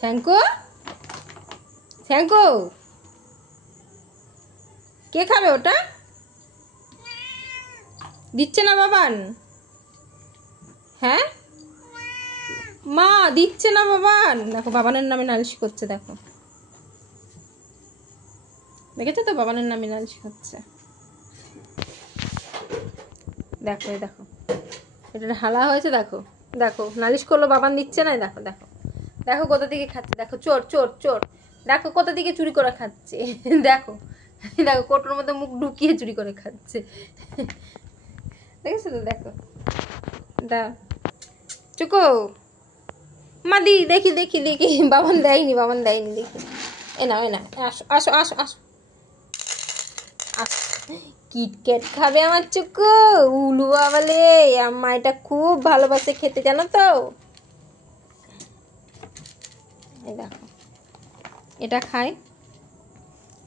শ্যাঙ্কু, শ্যাঙ্কু, কে খাবে ওটা? দিচ্ছে না বাবান? হ্যাঁ মা দিচ্ছে না বাবান। দেখো বাবানের নামে নালিশ করছে, দেখো দেখেছো তো, বাবানের নামে নালিশ করছে। দেখো এই দেখো, এটা হালা হয়েছে, দেখো দেখো নালিশ করলো, বাবান দিচ্ছে না। দেখো দেখো দেখো কোথা থেকে খাচ্ছে, দেখো চোর চোর চোর, দেখো কোথা থেকে চুরি করে খাচ্ছে। দেখো দেখো কোটোর মধ্যে মুখ ঢুকিয়ে চুরি করে খাচ্ছে। দেখেছো তো, দেখো দা চুকো মা দি, দেখি দেখি দেখি, বাবান দেয়নি, বাবান দেয়নি, দেখি এ না এ না, আসো আসো আসো আসো। কিটক্যাট খাবে আমার চুকু, উলু বাবালে, আম্মা এটা খুব ভালোবাসে খেতে, জানো তো। এই দেখো এটা খায়,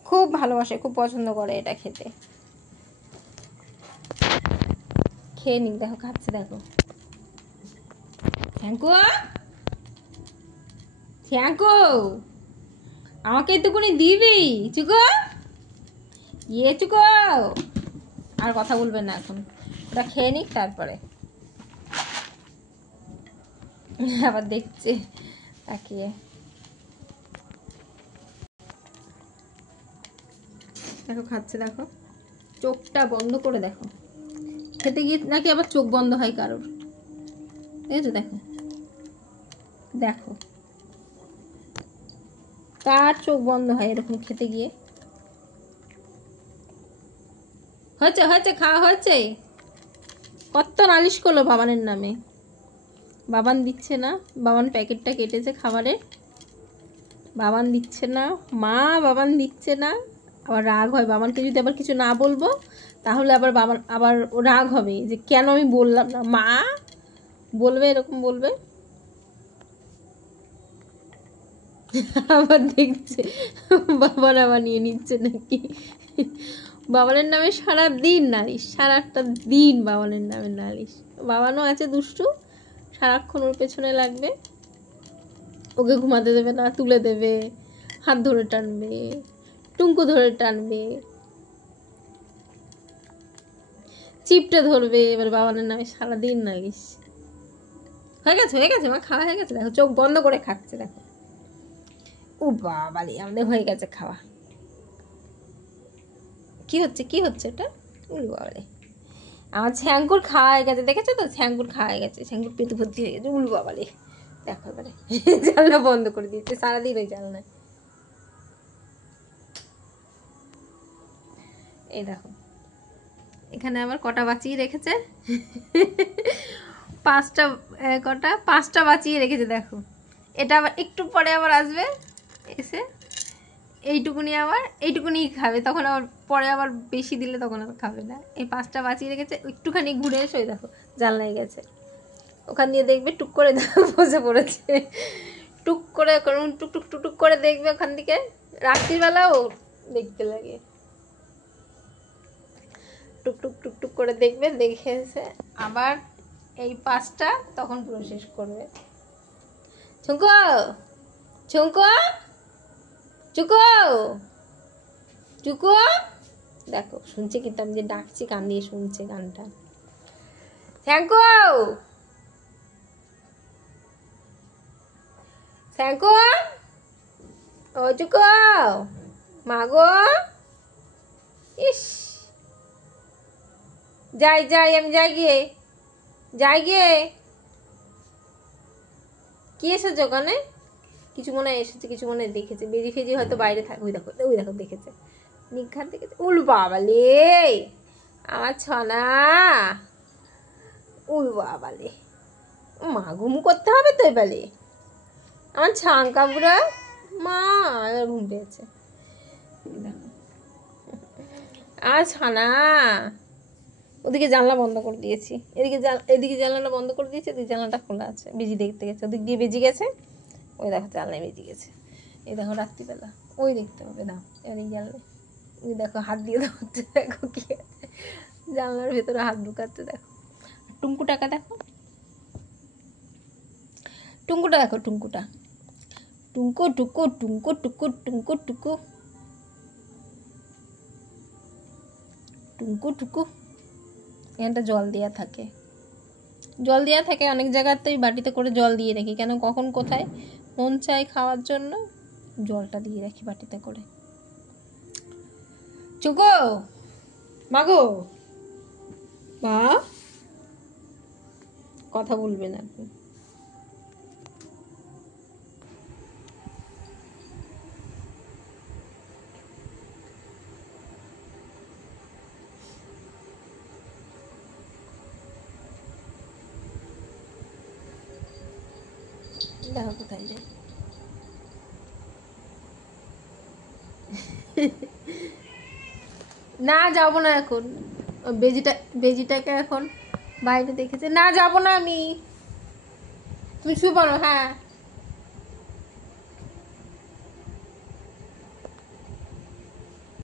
খুব ভালোবাসে, খুব পছন্দ করে এটা খেতে। খেয়ে নি, দেখো খাচ্ছে, দেখো শ্যাঙ্কু, শ্যাঙ্কু আমাকে একটুকুনি দিবি চুকু, ইয়ে চুকু। আর কথা বলবে না এখন, ওটা খেয়ে নিক তারপরে। আবার দেখছে তাকিয়ে, দেখো খাচ্ছে, দেখো চোখটা বন্ধ করে, দেখো খেতে গিয়ে নাকি আবার চোখ বন্ধ হয় কারোর, দেখেছো, দেখো দেখো কার চোখ বন্ধ হয় এরকম খেতে গিয়ে। হয়েছে হয়েছে, খাওয়া হয়েছে। কত নালিশ করলো বাবানের নামে, বাবান দিচ্ছে না, বাবান প্যাকেটটা কেটেছে খাবারের, বাবান দিচ্ছে না, মা বাবান দিচ্ছে না। আবার রাগ হয়, বাবানকে যদি আবার কিছু না বলবো তাহলে আবার বাবান আবার রাগ হবে যে কেন আমি বললাম না, মা বলবে, এরকম বলবে। আবার দেখছে বাবার আবার নিয়ে নিচ্ছে নাকি। বাবানের নামে সারা দিন নালিশ, সারাটা দিন বাবানের নামে নালিশ। বাবানও আছে দুষ্টু, সারাক্ষণ ওর পেছনে লাগবে, ওকে ঘুমাতে দেবে না, তুলে দেবে, হাত ধরে টানবে, টুঙ্কু ধরে টানবে, চিপটে ধরবে। এবার বাবানের নামে সারাদিন নালিশ। হয়ে গেছে হয়ে গেছে, আমার খাওয়া হয়ে গেছে, দেখো চোখ বন্ধ করে খাচ্ছে, দেখো। ও বাবালি, আমাদের হয়ে গেছে খাওয়া। কি হচ্ছে কি হচ্ছে এটা, উলু বাবালে, আমার ছ্যাঙ্কুর খাওয়া হয়ে গেছে, দেখেছো তো, ছ্যাঙ্কুর খাওয়া হয়ে গেছে, ছ্যাঙ্কুর পেটে ভর্তি হয়ে গেছে, উলু বাবালে। দেখো এবারে জানলা বন্ধ করে দিচ্ছে, সারাদিন ওই জানলায়। এই দেখো এখানে আবার কটা বাঁচিয়ে রেখেছে, পাঁচটা, কটা, পাঁচটা বাঁচিয়ে রেখেছে, দেখো। এটা আবার একটু পরে আবার আসবে এসে, এইটুকুনি আবার এইটুকুনি খাবে, তখন আবার পরে আবার বেশি দিলে তখন আবার খাবে না। এই পাঁচটা বাঁচিয়ে রেখেছে, একটুখানি ঘুরে এসে ওই দেখো জানলায় গেছে, ওখান দিয়ে দেখবে টুক করে বসে পড়েছে, টুক করে টুক টুক টুক টুক করে দেখবে ওখান থেকে, রাত্রিবেলাও দেখতে লাগে, টুক টুক টুক টুক করে দেখবে, দেখে এসে আবার এই পাঁচটা তখন পুরো শেষ করবে। ছুঙ্কু ছুঙ্কু চুকু চুকু, দেখো শুনছে কিন্তু আমি যে ডাকছি, কান দিয়ে শুনছে গানটা। শ্যাঙ্কু শ্যাঙ্কু, ও চুকু, মাগো, ইস, যাই যাই আমি যাই গিয়ে, যাই গিয়ে। কি এসেছে ওখানে, কিছু মনে হয় এসেছে, কিছু মনে হয় দেখেছে, বেজি ফেজি হয়তো বাইরে থাকে, ওই দেখো ওই দেখো দেখেছে, নিঘাত দেখেছে। উল বাবালে, আমার ছনা, উল বাবালে, মা ঘুম করতে হবে তো এবারে, আমার ছাঙ্কা বুড়া মা এবার ঘুম পেয়েছে। আমার ছানা, ওদিকে জানলা বন্ধ করে দিয়েছি, এদিকে জানলাটা বন্ধ করে দিয়েছি, এদিকে জানলাটা খোলা আছে, বেজি দেখতে গেছে, ওদিক দিয়ে বেজি গেছে, ওই দেখো জানলায় বেজি গেছে। এই দেখো রাত্রিবেলা ওই দেখতে হবে, দাও এবার এই জানলায়, ওই দেখো হাত দিয়ে ধরছে, দেখো কি আছে, জানলার ভেতরে হাত ঢুকাচ্ছে, দেখো। টুঙ্কুটাকে দেখো, টুঙ্কুটা দেখো, টুঙ্কুটা টুঙ্কো টুকো টুঙ্কো টুকো টুঙ্কো টুকো টুঙ্কো টুকো। এখানটা জল দেওয়া থাকে, অনেক জায়গাতেই বাটিতে করে জল দিয়ে রাখি, কেন কখন কোথায় মন চায় খাওয়ার জন্য জলটা দিয়ে রাখি বাটিতে করে। চুকো মাগো, মা কথা বলবে না আপনি। দেখো কোথায় যায়। না যাবো না এখন, বেজিটাকে এখন বাইরে দেখেছে। না যাবো না আমি, তুমি শুয়ে পড়ো। হ্যাঁ